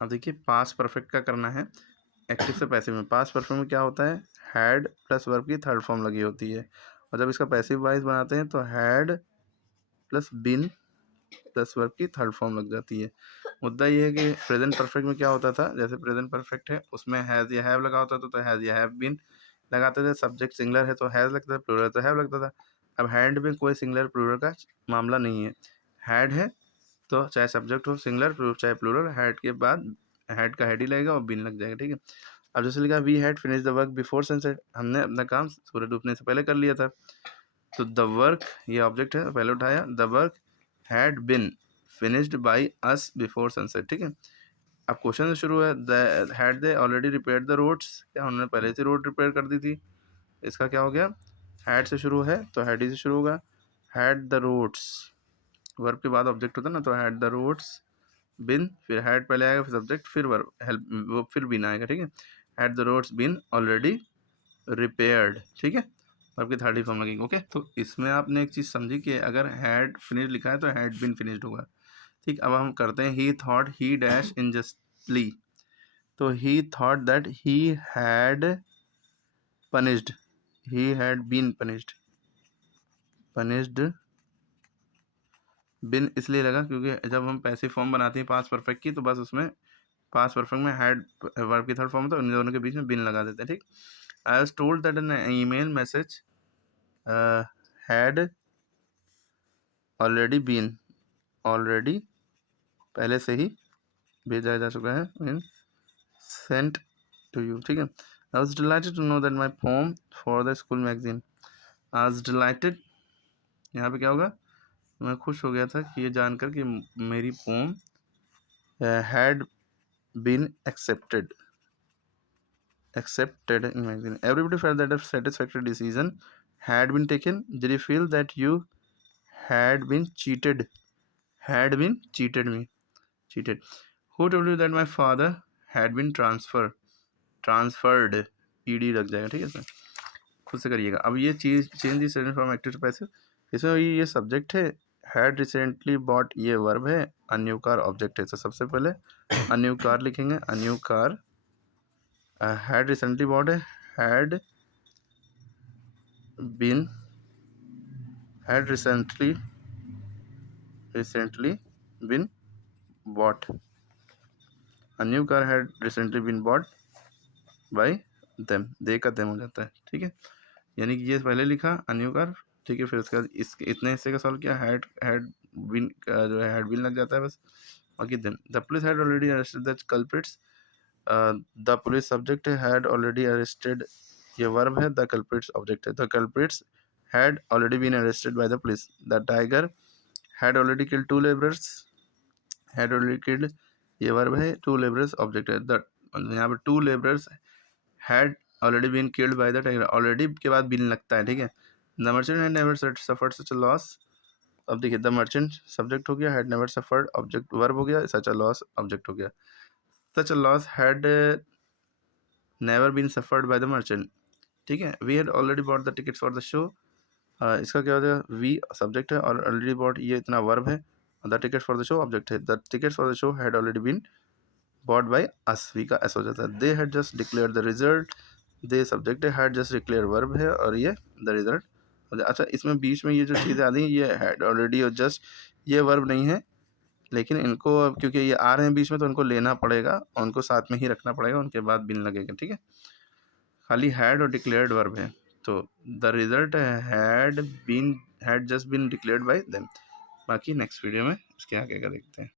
अब देखिए past perfect का करना है एक्टिव से पैसिव में। पास्ट परफेक्ट में क्या होता है, हैड प्लस वर्ब की थर्ड फॉर्म लगी होती है, और जब इसका पैसिव वाइज बनाते हैं तो had plus been plus verb की थर्ड फॉर्म लग जाती है। मुद्दा ये है कि प्रेजेंट परफेक्ट में क्या होता था, जैसे प्रेजेंट परफेक्ट है उसमें हैज़ या हैव लगा होता था, तो हैज़ या हैव बीन लगाते थे। सब्जेक्ट सिंगुलर है तो हैज़ लगता था, प्लूरल तो हैव लगता था। अब हैड में कोई सिंगुलर प्लूरल का मामला नहीं है। हैड है तो चाहे सब्जेक्ट हो सिंगुलर चाहे प्लूरल, हैड के बाद हैड का हैड ही लगेगा और बिन लग जाएगा, ठीक है। अब जैसे लिखा we had finish the work before sunset, हमने अपना काम सूरज डूबने से पहले कर लिया था। तो द वर्क ये ऑब्जेक्ट है, पहले उठाया, the work had been finished by us before sunset, ठीक है। अब क्वेश्चन से शुरू है, had they already repaired the roads, क्या उन्होंने पहले से रोड रिपेयर कर दी थी। इसका क्या हो गया, हैड से शुरू है तो हैड ही से शुरू होगा। हैड द रोड्स, वर्ब के बाद ऑब्जेक्ट होता है ना, तो हैड द रोड्स बिन, फिर हैड पहले आएगा फिर सब्जेक्ट फिर वर्ब, हेल्प वो फिर बिन आएगा, ठीक है। Had the roads been already repaired, ठीक है, वर्ब की थर्ड ही फॉर्म लगेगी। ओके, तो इसमें आपने एक चीज़ समझी कि अगर हैड फिनिश लिखा है तो हैड बिन फिनिश्ड होगा, ठीक। अब हम करते हैं ही थॉट ही डैश इनजस्टली, तो he thought that he had punished, he had been punished been इसलिए लगा क्योंकि जब हम पैसिव फॉर्म बनाते हैं पास्ट परफेक्ट की, तो बस उसमें पास्ट परफेक्ट में हैड वर्ब की थर्ड फॉर्म होता है, उन दोनों के बीच में बिन लगा देते हैं, ठीक। I was told that an email message had already पहले से ही भेजा जा चुका है, मीन सेंट टू यू, ठीक है। I was delighted to know that my poem for the school magazine, I was delighted यहाँ पे क्या होगा, मैं खुश हो गया था कि ये जानकर कि मेरी poem had been accepted in magazine. Everybody felt that a satisfactory decision had been taken. Did you feel that you had been cheated me? Cheated. Who told you that my father had been transferred? ed लग जाएगा, ठीक है sir, खुद से करिएगा। अब ये चीज change this from active to passive, इसमें ये सब्जेक्ट है, हैड रिसेंटली बॉट ये वर्ब है, अ न्यू कार ऑब्जेक्ट है। तो सबसे पहले अ न्यू कार लिखेंगे, a new car, had recently bought है, had been, had recently been bought, a new car had recently been bought by them, they का them हो जाता है, ठीक है। यानी कि ये पहले लिखा अ न्यू कार, ठीक है, फिर उसके बाद इसके इतने हिस्से का सॉल्व किया, हैड बीन का जो है हैड बीन लग जाता है बस, बाकी them. The police had already arrested the culprits, the police subject है, हैड ऑलरेडी अरेस्टेड ये वर्ब है, द कल्प्रिट्स ऑब्जेक्ट है। The culprits had already been arrested by the police, the tiger had already killed two labourers, had already killed ये verb है, two labourers object है। The यहाँ पर two labourers had already been killed by the tiger, already के बाद been लगता है, ठीक है। The merchant had never suffered such a loss, अब देखिए द मर्चेंट सब्जेक्ट हो गया, had never suffered object verb हो गया, सच अ लॉस ऑब्जेक्ट हो गया। Such a loss had never been suffered by the merchant, ठीक है। We had already bought the tickets for the show, इसका क्या हो जाएगा, वी सब्जेक्ट है और ऑलरेडी बॉट ये इतना वर्ब है, the tickets for the show object है। The tickets for the show had already been bought by us, we का एस हो जाता है। They had just declare the result, they subject है, हैड जस्ट डिक्लेयर वर्ब है और ये the result. अच्छा, इसमें बीच में ये जो चीज़ें आती हैं, ये हैड ऑलरेडी और जस्ट ये वर्ब नहीं है, लेकिन इनको अब क्योंकि ये आ रहे हैं बीच में तो उनको लेना पड़ेगा और उनको साथ में ही रखना पड़ेगा, उनके बाद बिन लगेगा, ठीक है। खाली हैड और डिक्लेयर्ड वर्ब है, तो the result had just been declared by them. बाकी नेक्स्ट वीडियो में इसके आगे का देखते हैं।